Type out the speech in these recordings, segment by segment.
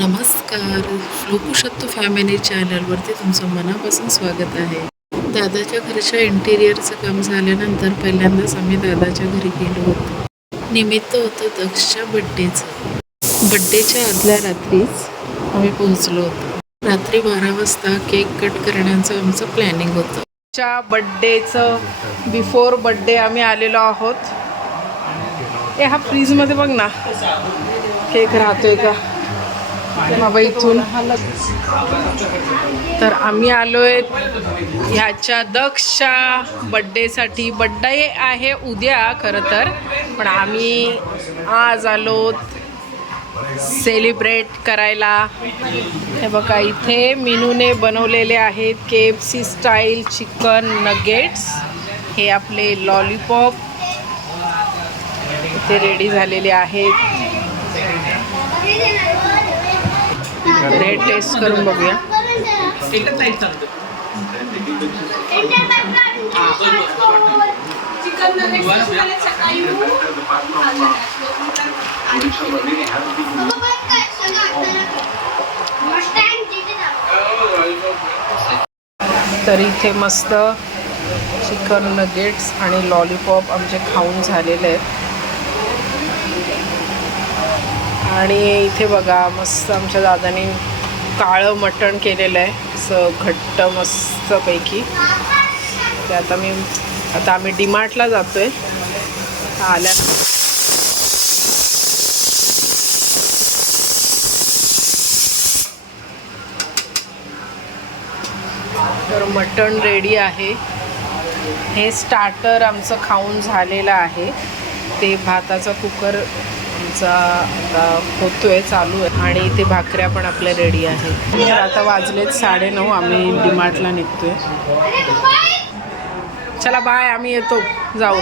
नमस्कार. लोकुशत्तू फॅमिली चॅनलवरती तुमचं मनापासून स्वागत आहे. दादाच्या घरच्या इंटिरियरचं काम झाल्यानंतर पहिल्यांदाच आम्ही दादाच्या घरी गेलो होतो. निमित्त होतं दक्षच्या बड्डेचं बड्डेच्या आदल्या रात्रीच आम्ही पोहोचलो होतो. रात्री बारा वाजता केक कट करण्याचं आमचं प्लॅनिंग होतं. च्या बड्डेचं बिफोर बड्डे आम्ही आलेलो आहोत. ए हा फ्रीजमध्ये बघ ना. केक राहतोय का? बाबा इथून. तर आम्ही आलो आहे ह्याच्या दक्षच्या बड्डेसाठी बड्डे आहे उद्या खरं तर. पण आम्ही आज आलो सेलिब्रेट करायला. हे बघा इथे मिनूने बनवलेले आहेत K F C style chicken nuggets हे आपले लॉलीपॉप इथे रेडी झालेले आहेत. हे टेस्ट करून बघूया. तर इथे मस्त चिकन नगेट्स आणि लॉलीपॉप आमचे खाऊन झालेले आहेत. आणि इथे बघा मस्त आमच्या दादाने काळं मटण केलेलं आहे. असं घट्ट मस्तपैकी ते आता मी आता आम्ही डीमार्टला जातो आहे आल्या तर मटण रेडी आहे. हे स्टार्टर आमचं खाऊन झालेलं आहे. ते भाताचा कुकर आमचा आता होतोय चालू आहे. आणि इथे भाकऱ्या पण आपल्या रेडी आहेत. तर आता वाजलेत साडेनऊ आम्ही डिमार्टला निघतोय. चला बाय आम्ही येतो. जाऊ.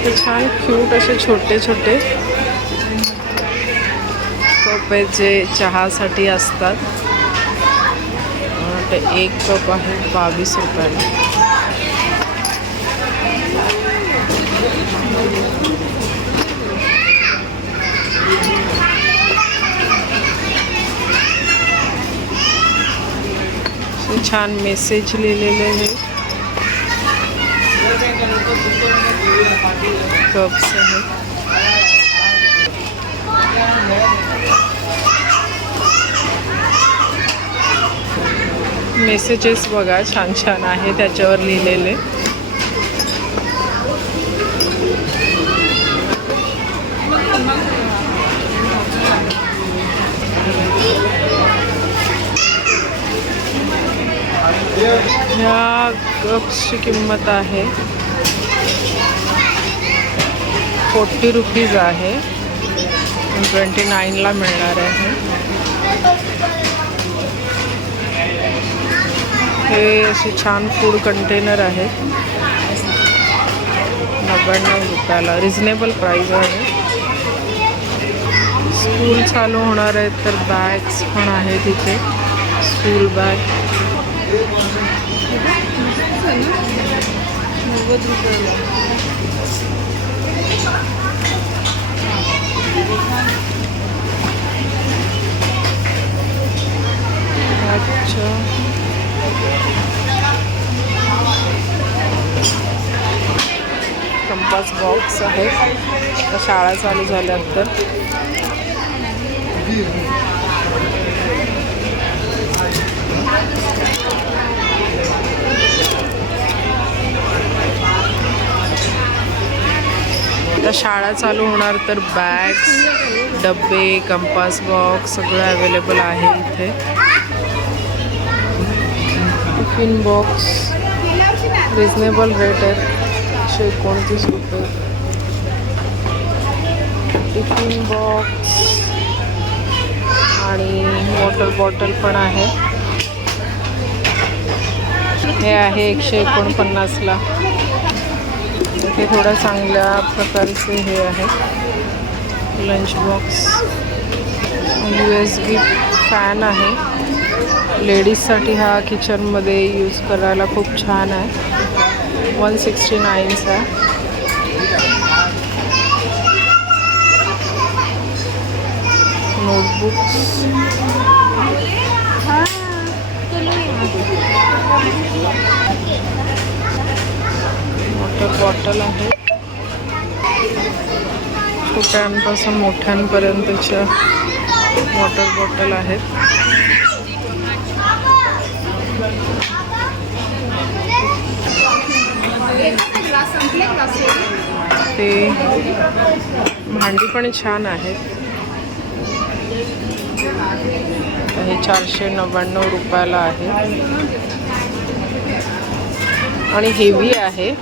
इथे छान क्यूट असे छोटे छोटे. कप आहेत जे चहासाठी असतात. वाटतं एक कप आहे बावीस रुपयाला छान मेसेज लिहिलेले आहेत. कप्स आहेत मेसेजेस बघा छान छान आहे त्याच्यावर लिहिलेले. ह्या कप्सची किंमत आहे. फोर्टी रुपीज आहे. ट्वेंटी नाईनला मिळणार आहे. हे असे छान फूड कंटेनर आहेत नव्याण्णव रुपयाला. रिझनेबल प्राईज आहे. स्कूल चालू होणार आहेत तर बॅग्स पण आहेत इथे. स्कूल बॅग नव्वद रुपयाला अच्छा कंपास बॉक्स आहे शाळा चालू झाल्यानंतर आता शाळा चालू होणार तर बॅग्स डब्बे कंपास बॉक्स सगळं अवेलेबल आहे इथे. टिफिन बॉक्स रिजनेबल रेट आहे. एकशे एकोणतीस रुपये. टिफिन बॉक्स आणि वॉटर बॉटल पण आहे. हे आहे एकशे एकोणपन्नासला. हे थोडं चांगल्या प्रकारचे हे आहे. Lunch box U S B fan आहे. लेडीजसाठी हा किचनमध्ये यूज करायला खूप छान आहे. वन सिक्स्टी नाईनचा आहे नोटबुक्स वॉटर बॉटल आहे. छोट्यांपासून मोठ्यांपर्यंतच्या वॉटर बॉटल आहेत. ते भांडी पण छान आहेत. हे चारशे नव्याण्णव रुपयाला आहे. आणि हेवी आहे.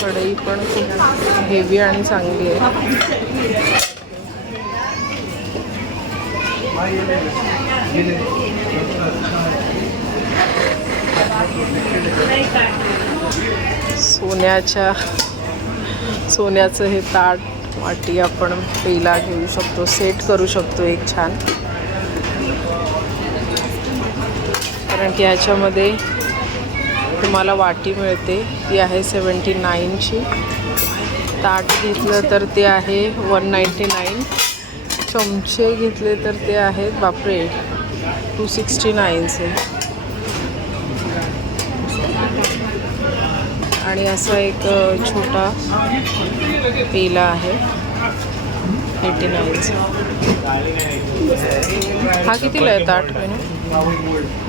कढई पण खूप हेवी आणि चांगली आहे. सोन्याच्या सोन्याचं हे ताट वाटी आपण पहिला घेऊ शकतो सेट करू शकतो एक छान. कारण की ह्याच्यामध्ये तुम्हाला वाटी मिळते. ती आहे सेवन्टी नाईनची. ताट घेतलं तर ते आहे वन नाईंटी नाईन. चमचे घेतले तर ते आहेत बापरे टू सिक्स्टी नाईनचे आणि असा एक छोटा पेला आहे एटी नाईनचा हा कितीला आहे ताट मेनू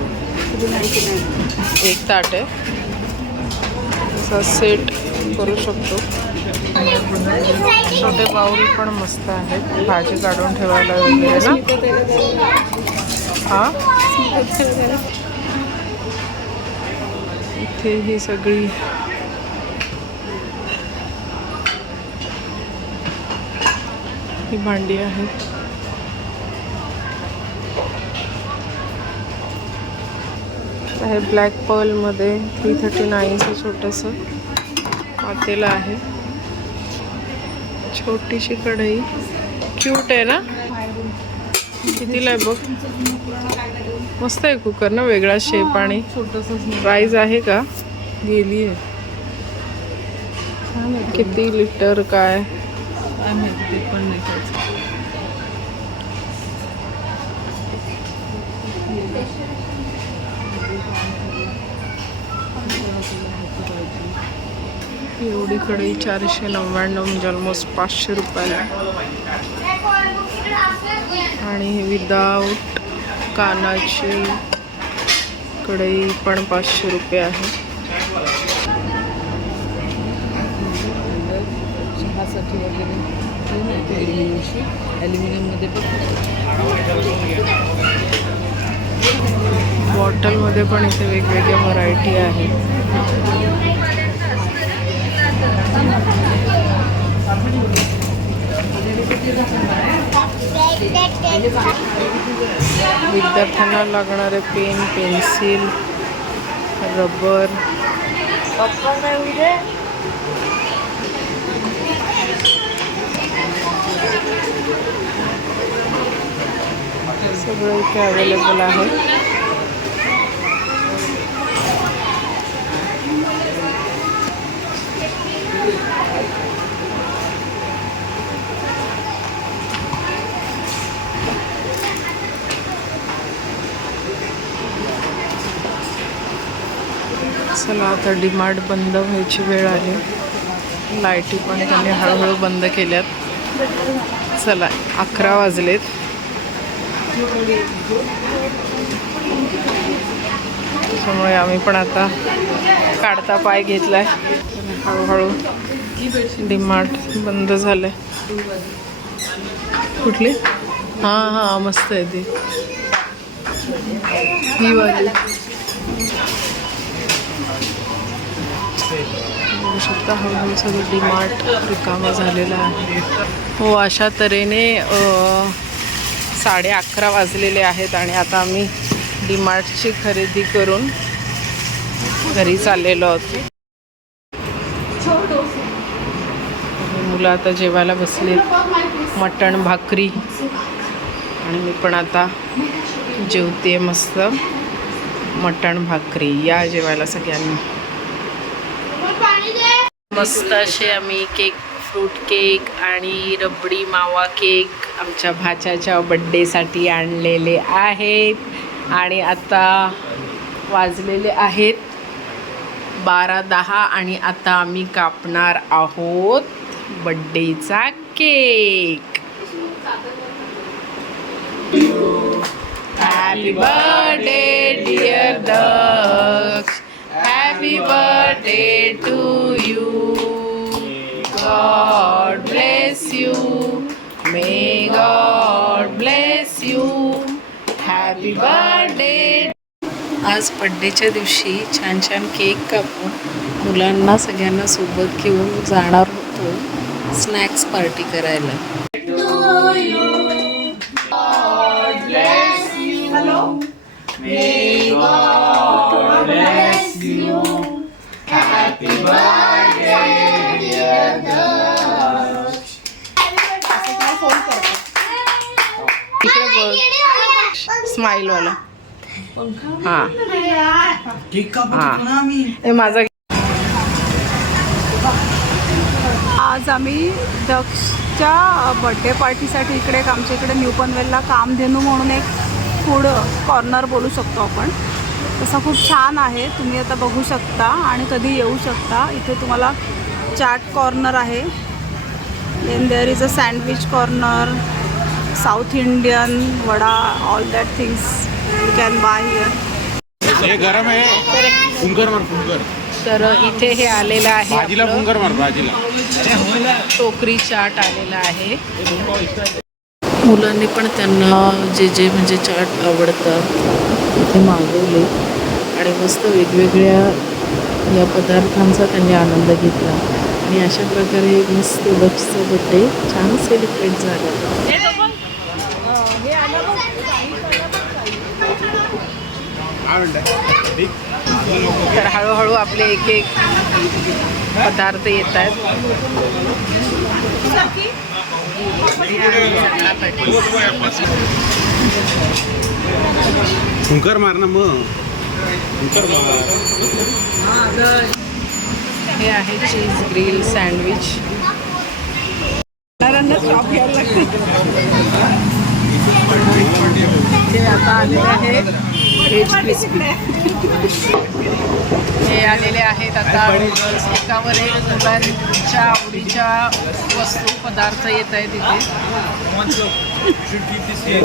एक ताट आहे. असा सेट करू शकतो. छोटे बाऊल पण मस्त आहेत भाजी काढून ठेवायला वगैरे ना. हा? इथे ही सगळी ही भांडी आहेत. आहे ब्लॅक पर्लमध्ये थ्री थर्टी नाईनचं छोटंसं पातेलं आहे. छोटीशी कढई. क्यूट आहे ना? कितीला आहे बघ? मस्त आहे कुकर ना वेगळा शेप आणि प्राईज आहे का? गेली आहे. किती लिटर काय? एवढी कढई चारशे नव्याण्णव म्हणजे ऑलमोस्ट पाचशे रुपयाला आणि विदाऊट कानाची कढई पण पाचशे रुपये आहे. चहासाठी वगैरे ॲल्युमिनियममध्ये पण बॉटलमध्ये पण इथे वेगवेगळ्या व्हरायटी आहे विद्यार्थ्यांना लागणारे पेन पेन्सिल रबर. सगळं इथे अवेलेबल आहे. चला आता डिमार्ट बंद व्हायची वेळ आली. लाईटी पण त्यांनी हळूहळू बंद केल्यात. चला अकरा वाजलेत. त्यामुळे आम्ही पण आता काढता पाय घेतलाय. हळूहळू डिमार्ट बंद झालंय. कुठली? हां हां मस्त आहे ती. ही वाली. बघू शकता हळूहळू सगळं डिमार्ट रिकामं झालेला आहे. हो अशा तऱ्हेने साडे अकरा वाजलेले आहेत आणि आता आम्ही डिमार्टची खरेदी करून घरी चाललेलो आहोत. मुलं आता जेवायला बसलेत. मटण भाकरी आणि मी पण आता जेवते मस्त. मटण भाकरी या जेवायला सगळ्यांनी. मस्त असे आम्ही केक फ्रूट केक आणि रबडी मावा केक आमच्या भाच्याच्या बड्डेसाठी आणलेले आहेत. आणि आता वाजलेले आहेत बारा दहा आणि आता आम्ही कापणार आहोत बड्डेचा cake. Happy birthday dear Daksh. Happy birthday to you God bless you may God bless you happy birthday आज बड्डेच्या दिवशी छान छान केक कापून मुलांना सगळ्यांना सोबत घेऊन जाणार होतो स्नॅक्स पार्टी करायला. वाला. हा. हा. हे माझा आज आम्ही दक्षच्या बड्डे पार्टीसाठी इकडे एक आमच्या इकडे न्यू पनवेलला कामधेनू म्हणून एक फूड कॉर्नर बोलू शकतो आपण. तसा खूप छान आहे. तुम्ही आता बघू शकता आणि कधी येऊ शकता. इथे तुम्हाला चाट कॉर्नर आहे. Then there is a sandwich corner south Indian vada all that things you can buy here हे गरम आहे. फुंकर मार फुंकर. तर इथे हे आलेलं आहे भाजीला आपलं. फुंकर मार भाजीला. टोकरी चाट आलेला आहे. मुलांनी पण त्यांना जे जे म्हणजे चाट आवडतात तिथे मागवले आणि मस्त वेगवेगळ्या या पदार्थांचा त्यांनी आनंद घेतला. आणि अशा प्रकारे मस्त दक्षचा बड्डे छान सेलिब्रेट झाला. तर हळूहळू आपले एक एक पदार्थ येत आहेत. फुंकर मार ना मग. फुंकर मार. हे आहे चीज ग्रिल सँडविच हे आता आलेले आहे. व्हेज क्रिस्पी हे आलेले आहेत आता एकावर एक मुलांच्या आवडीच्या वस्तू पदार्थ येत आहेत इथे. Çünkü ikisi...